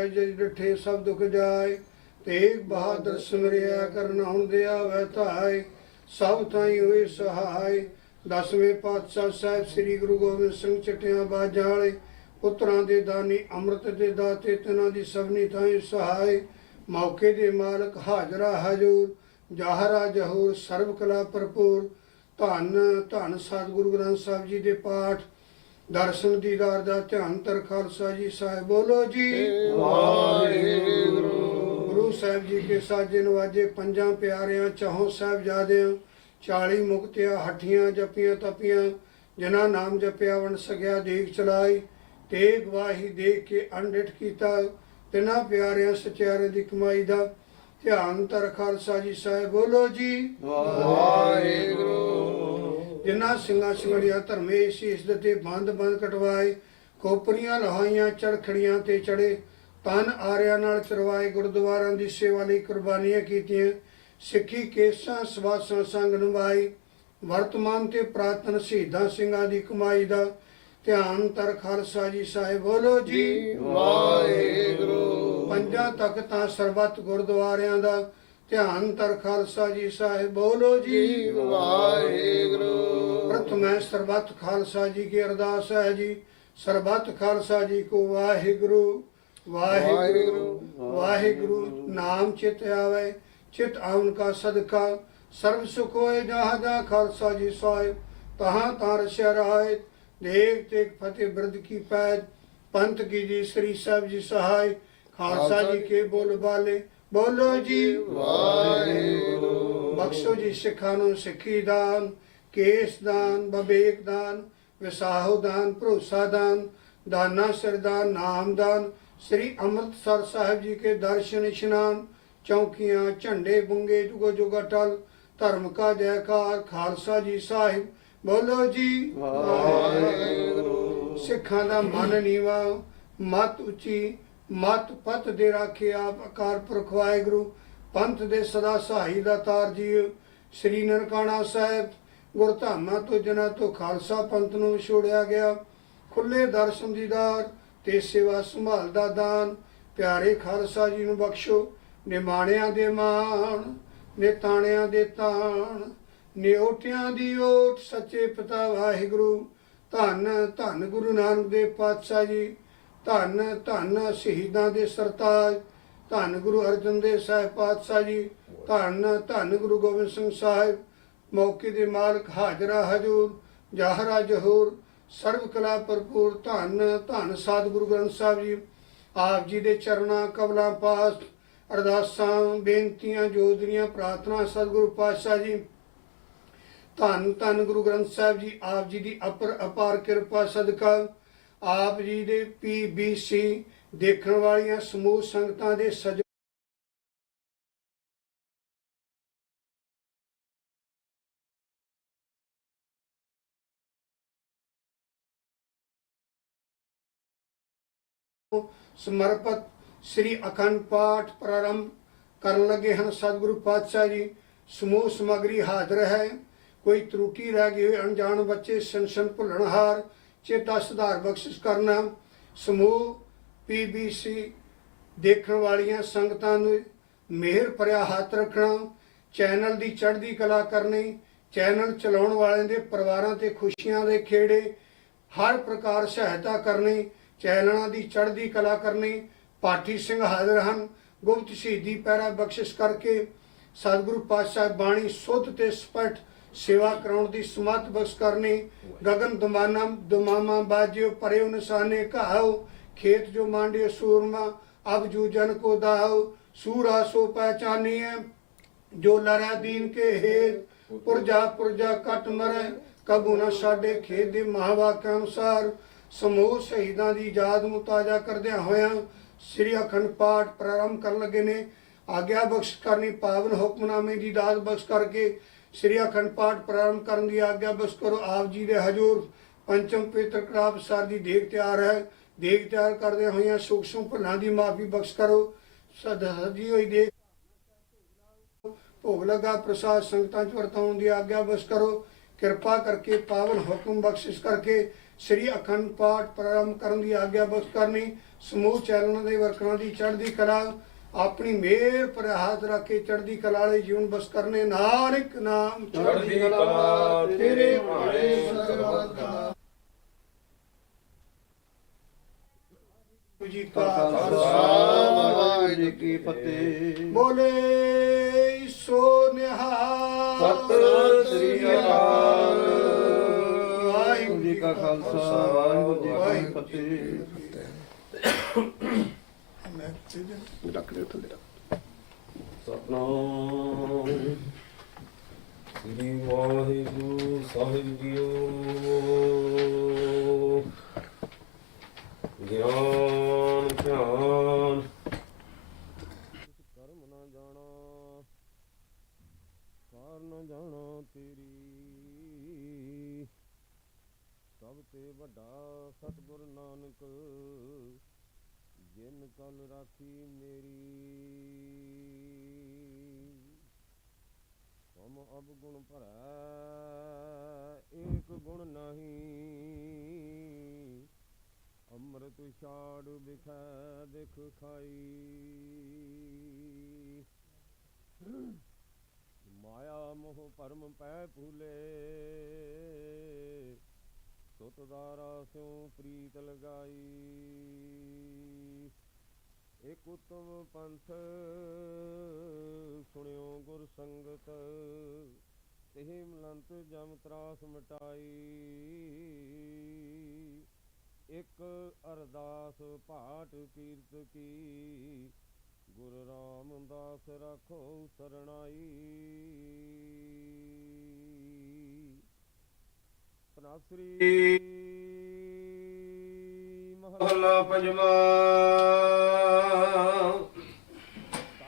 ਭਇਆ ਜਜ ਸਭ ਦੁਖ ਜਾਏ ਤੇਗ ਬਹਾਦਰ ਸਿਮਰਿਆ ਕਰਨ ਹੁਣ ਵੈ ਧਾਇ ਸਭ ਥਾਈ ਹੋਏ ਸਹਾਇ ਦਸਵੇਂ ਪਾਤਸ਼ਾਹ ਸਾਹਿਬ ਸ੍ਰੀ ਗੁਰੂ ਗੋਬਿੰਦ ਸਿੰਘ ਚਟਿਆਂ ਬਾਜਾਂ ਵਾਲੇ, ਪੁੱਤਰਾਂ ਦੇ ਦਾਨੀ, ਅੰਮ੍ਰਿਤ ਦੇ ਦਾਤੇ, ਤਿਨਾਂ ਦੀ ਸਭਨੀ ਥਾਈ ਸਹਾਇ ਮੌਕੇ ਦੇ ਮਾਲਕ ਹਾਜ਼ਰਾ ਹਜੂਰ, ਜਾਹਰਾ ਜਹੂਰ ਸਰਬ ਕਲਾ ਭਰਪੂਰ। ਧੰਨ ਧੰਨ ਸਤਿਗੁਰੂ ਗ੍ਰੰਥ ਸਾਹਿਬ ਜੀ ਦੇ ਪਾਠ ਦਰਸ਼ਨ ਦੀਦਾਰ ਦਾ ਧਿਆਨ ਤਰ ਖਾਲਸਾ ਜੀ ਸਾਹਿਬ ਬੋਲੋ ਜੀ। ਵਾਹਿਗੁਰੂ। ਗੁਰੂ ਸਾਹਿਬ ਜੀ ਕੇ ਸਾਜੇ ਨਵਾਜੇ ਪੰਜਾਂ ਪਿਆਰਿਆਂ ਚਾਹੋਂ ਸਾਹਿਬਜ਼ਾਦਿਆਂ 40 ਮੁਕਤਿਆਂ ਹੱਠੀਆਂ ਜਪੀਆਂ ਤਪੀਆਂ ਜਿਨ੍ਹਾਂ ਨਾਮ ਜਪਿਆ ਵੰਡ ਸਕਿਆ ਦੇਖ ਚਲਾਈ ਤੇ ਗਵਾਹੀ ਦੇ ਕੇ ਅੰਡਿਠ ਕੀਤਾ ਤਿਨਾਂ ਪਿਆਰਿਆਂ ਸਚਿਆਰੇ ਦੀ ਕਮਾਈ ਦਾ ਧਿਆਨ ਤਰ ਖਾਲਸਾ ਜੀ ਸਾਹਿਬ ਬੋਲੋ ਜੀ। ਵਾਹਿਗੁਰੂ। ਜਿਨ੍ਹਾਂ ਸਿੰਘਾਂ ਸਿੰਘੜੀਆਂ ਧਰਮੇ ਸ਼ੀਸ਼ ਦਿੱਤੇ ਬੰਦ ਬੰਦ ਕਟਵਾਏ ਕੋਪਰੀਆਂ ਲਹਾਈਆਂ ਚੜਖੜੀਆਂ ਤੇ ਚੜੇ ਤਨ ਆਰਿਆਂ ਨਾਲ ਚਰਵਾਏ ਗੁਰਦੁਆਰਾਂ ਦੀ ਸੇਵਾ ਲਈ ਕੁਰਬਾਨੀਆਂ ਕੀਤੀਆਂ ਸਿੱਖੀ ਕੇਸਾਂ ਸਵਾਸਾਂ ਸੰਗ ਨਿਭਾਈ ਵਰਤਮਾਨ ਤੇ ਪ੍ਰਾਤਨ ਸ਼ਹੀਦਾਂ ਸਿੰਘਾਂ ਦੀ ਕਮਾਈ ਦਾ ਧਿਆਨ ਤਰ ਖਾਲਸਾ ਜੀ ਸਾਹਿਬ ਬੋਲੋ ਜੀ ਵਾਹਿਗੁਰੂ। ਪੰਜਾਂ ਤਖਤਾਂ ਸਰਬੱਤ ਗੁਰਦੁਆਰਿਆਂ ਦਾ ਧਿਆਨ ਤਰ ਖਾਲਸਾ ਜੀ ਸਾਹਿਬ ਬੋਲੋ ਜੀ। ਵਾਹਿਗੁਰੂ। ਪ੍ਰਥਮੈ ਸਰਬੱਤ ਖਾਲਸਾ ਜੀ ਕੀ ਅਰਦਾਸ ਹੈ ਜੀ। ਸਰਬੱਤ ਖਾਲਸਾ ਜੀ ਕੋ ਵਾਹਿਗੁਰੂ। ਵਾਹਿਗੁਰੂ ਵਾਹਿਗੁਰੂ ਨਾਮ ਚਿਤ ਆਵੇ ਚਿਤ ਆਵਨ ਕਾ ਸਦਕਾ। ਸਰਬ ਸੁਖ ਹੋਏ ਜਹਾਂ ਜਹਾਂ ਖਾਲਸਾ ਜੀ ਸਾਹਿਬ ਤਹਾਂ ਤਾਂ ਰਸਿਆ ਰਹਾਏ। ਦੇਖ ਤੇਗ ਫਤਿਹ ਬਿਰਦ ਕੀ ਪੈਜ ਪੰਥ ਕੀ ਜੀ ਸ੍ਰੀ ਸਾਹਿਬ ਜੀ ਸਹਾਇ ਖਾਲਸਾ ਜੀ। ਕੇ ਬੋਲ ਬਾਲੇ ਬੋਲੋ ਜੀ। ਵਾਹਿਗੁਰੂ। ਬਖਸ਼ੋ ਜੀ ਸਿੱਖਾਂ ਨੂੰ ਸਿੱਖੀ ਦਾਨ ਕੇਸ ਦਾਨ ਬਵੇਕ ਦਾਨ ਵਿਸਾਹੋ ਦਾਨ ਭਰੋਸਾ ਦਾਨ ਦਾਨਾ ਸਰਦਾਨ ਨਾਮ ਦਾਨ। ਸ੍ਰੀ ਅੰਮ੍ਰਿਤਸਰ ਸਾਹਿਬ ਜੀ ਕੇ ਦਰਸ਼ਨ ਇਸ਼ਨਾਨ ਚੌਕੀਆਂ ਝੰਡੇ ਬੁੰਗੇ ਜੁਗੋ ਜੁਗ ਅਟਲ ਧਰਮ ਕਾ ਜੈਕਾਰ ਖਾਲਸਾ ਜੀ ਸਾਹਿਬ। ਬੋਲੋ ਜੀ। ਵਾਹਿਗੁਰੂ। ਸਿੱਖਾਂ ਦਾ ਮਨ ਨੀਵਾ ਮਤ ਉੱਚੀ ਮਤ ਪਤ ਦੇ ਰਾਖੇ ਆਪ ਅਕਾਲ ਪੁਰਖ ਵਾਹਿਗੁਰੂ, ਪੰਥ ਦੇ ਸਦਾ ਸਹਾਈ ਦਾ ਤਾਰ ਜੀ, ਸ੍ਰੀ ਨਨਕਾਣਾ ਸਾਹਿਬ ਗੁਰਧਾਮਾਂ ਤੋਂ ਜਨਾਂ ਤੋਂ ਖਾਲਸਾ ਪੰਥ ਨੂੰ ਵਿਛੋੜਿਆ ਗਿਆ, ਖੁੱਲੇ ਦਰਸ਼ਨ ਦੀਦਾਰ ਤੇ ਸੇਵਾ ਸੰਭਾਲ ਦਾ ਦਾਨ, ਪਿਆਰੇ ਖਾਲਸਾ ਜੀ ਨੂੰ ਬਖਸ਼ੋ, ਨਿਮਾਣਿਆਂ ਦੇ ਮਾਣ, ਨਿਤਾਣਿਆਂ ਦੇ ਤਾਣ, ਨਿਉਟਿਆਂ ਦੀ ਓਟ, ਸੱਚੇ ਪਿਤਾ ਵਾਹਿਗੁਰੂ, ਧੰਨ ਧੰਨ ਗੁਰੂ ਨਾਨਕ ਦੇਵ ਪਾਤਸ਼ਾਹ ਜੀ ਧੰਨ ਧੰਨ ਸ਼ਹੀਦਾਂ ਦੇ ਸਰਤਾਜ, ਧੰਨ ਗੁਰੂ ਅਰਜਨ ਦੇਵ ਸਾਹਿਬ ਪਾਤਸ਼ਾਹ ਜੀ, ਧੰਨ ਧੰਨ ਗੁਰੂ ਗੋਬਿੰਦ ਸਿੰਘ ਸਾਹਿਬ, ਮੌਕੇ ਦੇ ਮਾਲਕ ਹਾਜ਼ਰਾ ਹਜੂਰ, ਜਾਹਰਾ ਜਹੂਰ, ਸਰਬ ਕਲਾ ਭਰਪੂਰ, ਧੰਨ ਧੰਨ ਸਤਿਗੁਰੂ ਗ੍ਰੰਥ ਸਾਹਿਬ ਜੀ, ਆਪ ਜੀ ਦੇ ਚਰਨਾਂ ਕਬਲਾਂ ਪਾਸ ਅਰਦਾਸਾਂ, ਬੇਨਤੀਆਂ ਜੋਦਰੀਆਂ ਪ੍ਰਾਰਥਨਾ ਸਤਿਗੁਰੂ ਪਾਤਸ਼ਾਹ ਜੀ, ਧੰਨ ਧੰਨ ਗੁਰੂ ਗ੍ਰੰਥ ਸਾਹਿਬ ਜੀ, ਆਪ ਜੀ ਦੀ ਅਪਰ, ਅਪਾਰ ਕਿਰਪਾ ਸਦਕਾ ਆਪ ਜੀ ਦੇ ਪੀਬੀਸੀ ਦੇਖਣ ਵਾਲੀਆਂ ਸਮੂਹ ਸੰਗਤਾਂ ਦੇ ਸਜ ਸਮਰਪਿਤ ਸ੍ਰੀ ਅਖੰਡ ਪਾਠ ਪ੍ਰਾਰੰਭ ਕਰਨ ਲੱਗੇ ਹਨ। ਸਤਿਗੁਰੂ ਪਾਤਸ਼ਾਹ ਜੀ, ਸਮੂਹ ਸਮਗਰੀ ਹਾਜ਼ਰ ਹੈ। ਕੋਈ ਤਰੁਟੀ ਰਹਿ ਗਈ ਹੋਈ ਅਣਜਾਣ ਬੱਚੇ ਸੰਸਨ ਭੁੱਲਣਹਾਰ ਚੇਤਾ ਸੁਧਾਰ ਬਖਸ਼ਿਸ਼ ਕਰਨਾ, ਸਮੂਹ ਪੀਬੀਸੀ ਦੇਖਣ ਵਾਲੀਆਂ ਸੰਗਤਾਂ ਨੂੰ ਮਿਹਰ ਭਰਿਆ ਹੱਥ ਰੱਖਣਾ, ਚੈਨਲ ਦੀ ਚੜ੍ਹਦੀ ਕਲਾ ਕਰਨੀ, ਚੈਨਲ ਚਲਾਉਣ ਵਾਲਿਆਂ ਦੇ ਪਰਿਵਾਰਾਂ ਤੇ ਖੁਸ਼ੀਆਂ ਦੇ ਖੇੜੇ, ਹਰ ਪ੍ਰਕਾਰ ਸਹਾਇਤਾ ਕਰਨੀ, ਚੈਨਲਾਂ ਦੀ ਚੜ੍ਹਦੀ ਕਲਾ ਕਰਨੀ, ਪਾਠੀ ਸਿੰਘ ਹਾਜ਼ਰ ਹਨ, ਗੁਪਤ ਸ਼ਹੀਦੀ ਪੈਰਾ ਬਖਸ਼ਿਸ਼ ਕਰਕੇ ਸਤਿਗੁਰੂ ਪਾਤਸ਼ਾਹ ਬਾਣੀ ਸੁੱਧ ਤੇ ਸਪਸ਼ਟ ਸੇਵਾ ਕਰਾਉਣ ਦੀ ਸਮਤ ਬਖਸ਼ ਕਰਨੀ, ਗਗਨ ਦਮਾਨਾ, ਦਮਾਮਾ ਬਾਜਿਓ, ਪਰਿਓ ਨਿਸ਼ਾਨੇ ਕਹਾਉ ਖੇਤ ਜੋ ਮਾਂਡੇ ਸੂਰਮਾ, ਅਬ ਜੂ ਜਨ ਕੋ ਦਾਉ ਸੂਰਾ ਸੋ ਪਹਿਚਾਨੀਏ ਜੋ ਲੜਿਆ ਦੀਨ ਕੇ ਹੇਤ, ਪੁਰਜਾ ਪੁਰਜਾ ਕਟ ਮਰੈ, ਕਬੂ ਨਾ ਸਾਡੇ ਖੇਤ ਦੇ ਮਹਾਵਾਕ ਅਨੁਸਾਰ, ਸਮੂਹ ਸ਼ਹੀਦਾਂ ਦੀ ਯਾਦ ਨੂੰ ਤਾਜ਼ਾ ਕਰਦਿਆਂ ਹੋਇਆਂ, ਸ੍ਰੀ ਅਖੰਡ ਪਾਠ ਪ੍ਰਾਰੰਭ ਕਰਨ ਲੱਗੇ ਨੇ। ਆਗਿਆ ਬਖਸ਼ ਕਰਨੀ, ਪਾਵਨ ਹੁਕਮਨਾਮੇ ਦੀ ਦਾਤ ਬਖਸ਼ ਕਰਕੇ ਸ੍ਰੀ ਅਖੰਡ ਪਾਠ ਪ੍ਰਾਰੰਭ ਕਰਨ ਦੀ ਆਗਿਆ ਬਸ ਕਰੋ, ਆਪ ਜੀ ਦੇ ਹਜੂਰ। ਪੰਚਮ ਪਵਿੱਤਰ ਕਰਾਪ ਸਾਰ ਦੀ ਦੇਗ ਤਿਆਰ ਹੈ। ਦੇਗ ਤਿਆਰ ਕਰਦੇ ਹੋਇਆਂ ਸੂਖਸ਼ਮ ਭੁੱਲਾਂ ਦੀ ਮਾਫੀ ਬਖਸ਼ ਕਰੋ। ਸਦਾ ਸਜੀ ਹੋਈ ਦੇਗ ਭੋਗ ਲਗਾ ਪ੍ਰਸਾਦ ਸੰਗਤਾਂ ਚ ਵਰਤਾਉਣ ਦੀ ਆਗਿਆ ਬਖਸ਼ ਕਰੋ। ਕਿਰਪਾ ਕਰਕੇ ਪਾਵਨ ਹੁਕਮ ਬਖਸ਼ਿਸ਼ ਕਰਕੇ ਸ੍ਰੀ ਅਖੰਡ ਪਾਠ ਪ੍ਰਾਰੰਭ ਕਰਨ ਦੀ ਆਗਿਆ ਬਖਸ਼ ਕਰਨੀ। ਸਮੂਹ ਚੈਨਲਾਂ ਦੇ ਵਰਕਰਾਂ ਦੀ ਚੜ੍ਹਦੀ ਕਲਾ। ਆਪਣੀ ਮਿਹਰ ਪਰ ਹੱਥ ਰੱਖ ਕੇ ਚੜ੍ਹਦੀ ਕਲਾ ਵਾਲੇ ਜੀਵਨ ਬਸ ਕਰਨੇ ਨਾਨਕ ਨਾਮ ਚੜ੍ਹਦੀ ਕਲਾ ਤੇਰੇ ਭਾਣੇ ਸਰਬੱਤ ਦਾ। ਵਾਹਿਗੁਰੂ ਜੀ ਕਾ ਖਾਲਸਾ ਵਾਹਿਗੁਰੂ ਜੀ ਕੀ ਫਤਿਹ। ਬੋਲੇ ਸੋ ਨਿਹਾਲ। ਸਤਿ ਸ੍ਰੀ ਅਕਾਲ। ਵਾਹਿਗੁਰੂ ਜੀ ਕਾ ਖਾਲਸਾ ਵਾਹਿਗੁਰੂ ਜੀ ਕੀ ਫਤਿਹ। ਰੱਖ ਲਿਓ ਥੱਲੇ ਸਤਨਾਮ ਸ੍ਰੀ ਵਾਹਿਗੁਰੂ ਸਾਹਿਬ ਜੀਓ ਗਿਆਨ ਧਿਆਨ ਕਰਮ ਨਾ ਜਾਣਾ ਕਾਰ ਨਾ ਜਾਣਾ ਤੇਰੀ ਸਭ ਤੇ ਵੱਡਾ ਸਤਿਗੁਰ ਨਾਨਕ ਜਿਨ ਕਲ ਰਾਖੀ ਮੇਰੀ। ਹਮ ਅਬ ਗੁਣ ਭਰੈ, ਏਕ ਗੁਣ ਨਹੀਂ। ਅੰਮ੍ਰਿਤ ਛਾੜ ਬਿਖੈ ਦਿਖ ਖਾਈ। ਮਾਇਆ ਮੋਹ ਪਰਮ ਪੈ ਭੂਲੇ। ਸੁਤ ਦਾਰਾ ਸਿਉ ਪ੍ਰੀਤ ਲਗਾਈ। ਇਕ ਉਤਮ ਪੰਥ ਸੁਣਿਓ ਗੁਰ ਸੰਗਤ, ਤਿਹਿ ਮਲੰਤ ਜਮ ਤਰਾਸ ਮਟਾਈ। ਇਕ ਅਰਦਾਸ ਭਾਟ ਕੀਰਤ ਕੀ, ਗੁਰ ਰਾਮਦਾਸ ਰੱਖੋ ਸਰਣਾਈ। ਤਨਾਸਰੀ ਮਹਲਾ ਪੰਜਵਾ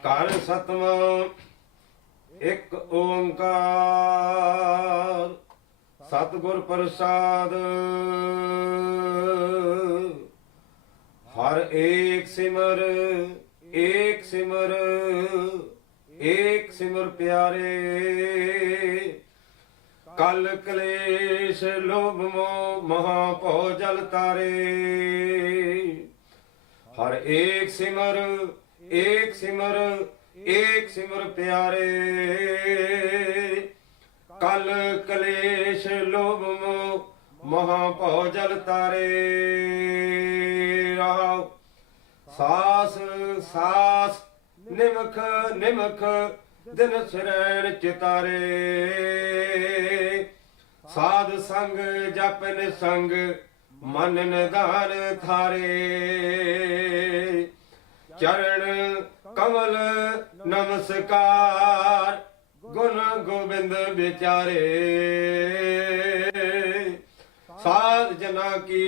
ਘਰ ਸਤਵਾ ਇੱਕ ਓੰਕਾਰ ਸਤਿਗੁਰ ਪ੍ਰਸਾਦ। ਹਰ ਏਕ ਸਿਮਰ ਏਕ ਸਿਮਰ ਏਕ ਸਿਮਰ ਪਿਆਰੇ। ਕਲ ਕਲੇਸ਼ ਲੋਭ ਮੋਹ ਮਹਾ ਭਉ ਜਲ ਤਾਰੇ। ਹਰ ਏਕ ਸਿਮਰ ਏਕ ਸਿਮਰ ਏਕ ਸਿਮਰ ਪਿਆਰੇ। ਕਲ ਕਲੇਸ਼ ਲੋਭ ਮੋਹ ਮਹਾ ਭਉ ਜਲ ਤਾਰੇ। ਰਹਾਉ ਸਾਸ ਸਾਸ, ਨਿਮਖ ਨਿਮਖ ਦਿਨ ਸਰੈਣ ਚਿਤਾਰੇ। ਸਾਧ ਸੰਗ ਜਪ ਨਿਸੰਗ ਮਨ ਨਿਧਾਨ ਥਾਰੇ ਚਰਨ ਕਮਲ ਨਮਸਕਾਰ, ਗੁਣ ਗੋਬਿੰਦ ਵਿਚਾਰੇ। ਸਾਧ ਜਨਾ ਕੀ